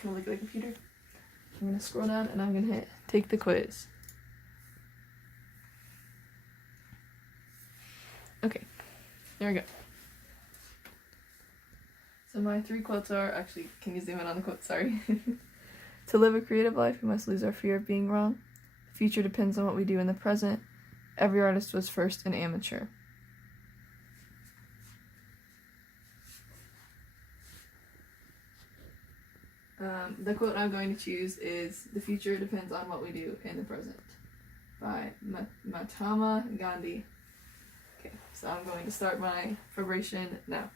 Can I look at the computer? I'm gonna scroll down and I'm gonna hit take the quiz. Okay, there we go. So my 3 quotes are, actually, can you zoom in on the quote? Sorry. To live a creative life, we must lose our fear of being wrong. The future depends on what we do in the present. Every artist was first an amateur. The quote I'm going to choose is, "The future depends on what we do in the present," by Mahatma Gandhi. Okay, so I'm going to start my preparation now.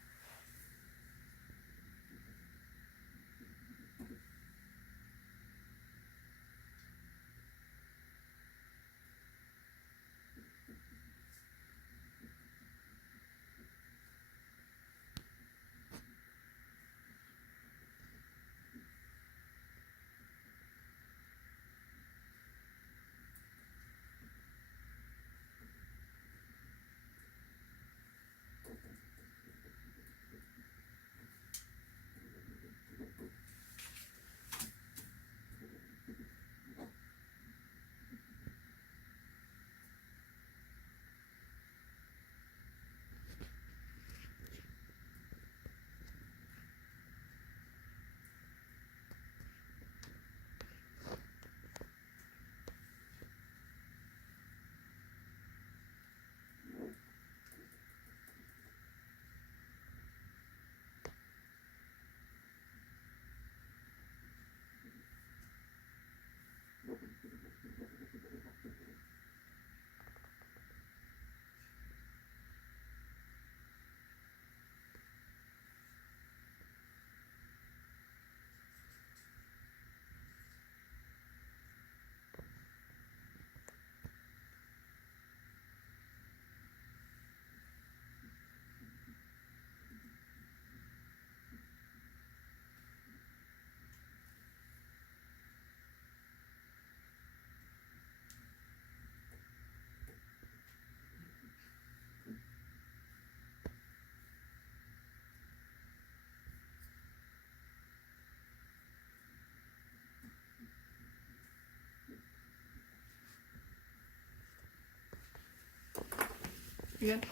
You good?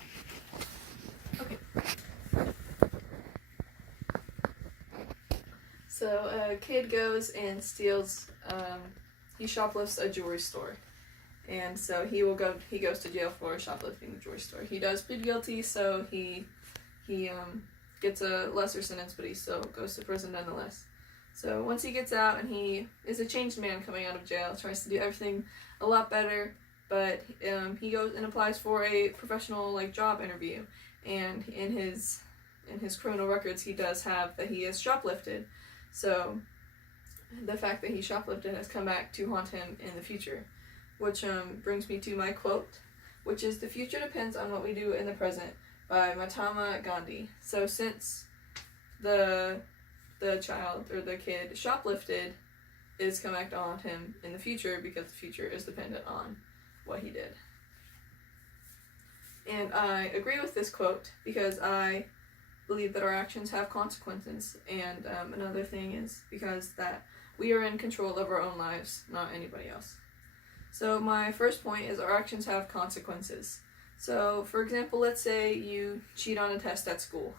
Okay. So a kid goes and steals, he shoplifts a jewelry store. And so he goes to jail for shoplifting the jewelry store. He does plead guilty, so he gets a lesser sentence, but he still goes to prison nonetheless. So once he gets out, and he is a changed man coming out of jail, tries to do everything a lot better, but he goes and applies for a professional job interview, and in his criminal records he does have that he has shoplifted. So the fact that he shoplifted has come back to haunt him in the future, which brings me to my quote, which is, "The future depends on what we do in the present," by Mahatma Gandhi. So since the child or the kid shoplifted, it has come back to haunt him in the future because the future is dependent on what he did. And I agree with this quote because I believe that our actions have consequences, and another thing is because that we are in control of our own lives, not anybody else. So my first point is our actions have consequences. So for example, let's say you cheat on a test at school.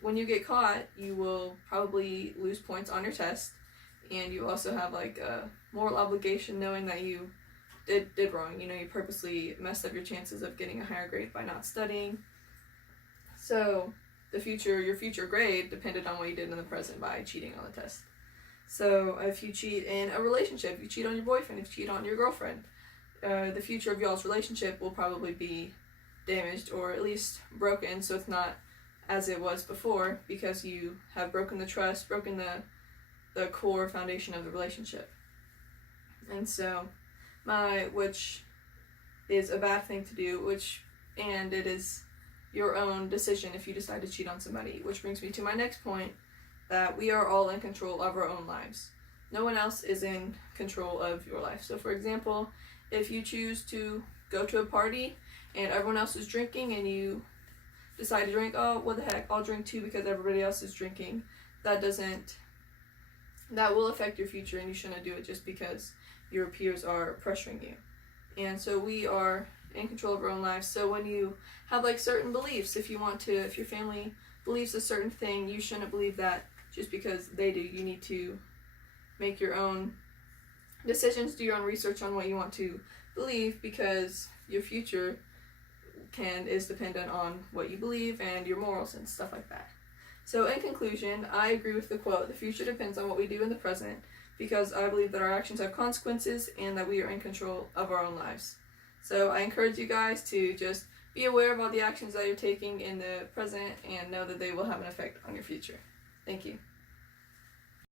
When you get caught, you will probably lose points on your test, and you also have a moral obligation knowing that you did wrong. You purposely messed up your chances of getting a higher grade by not studying. So your future grade depended on what you did in the present by cheating on the test. So if you cheat in a relationship, you cheat on your boyfriend, if you cheat on your girlfriend, the future of y'all's relationship will probably be damaged, or at least broken, so it's not as it was before, because you have broken the trust, broken the core foundation of the relationship. And so which is a bad thing to do, and it is your own decision if you decide to cheat on somebody, which brings me to my next point, that we are all in control of our own lives. No one else is in control of your life. So for example, if you choose to go to a party and everyone else is drinking and you decide to drink, oh, what the heck, I'll drink too because everybody else is drinking, that doesn't that will affect your future, and you shouldn't do it just because your peers are pressuring you. And so we are in control of our own lives. So when you have like certain beliefs, if your family believes a certain thing, you shouldn't believe that just because they do. You need to make your own decisions, do your own research on what you want to believe, because your future is dependent on what you believe and your morals and stuff like that. So in conclusion, I agree with the quote, "The future depends on what we do in the present," because I believe that our actions have consequences and that we are in control of our own lives. So I encourage you guys to just be aware of all the actions that you're taking in the present and know that they will have an effect on your future. Thank you.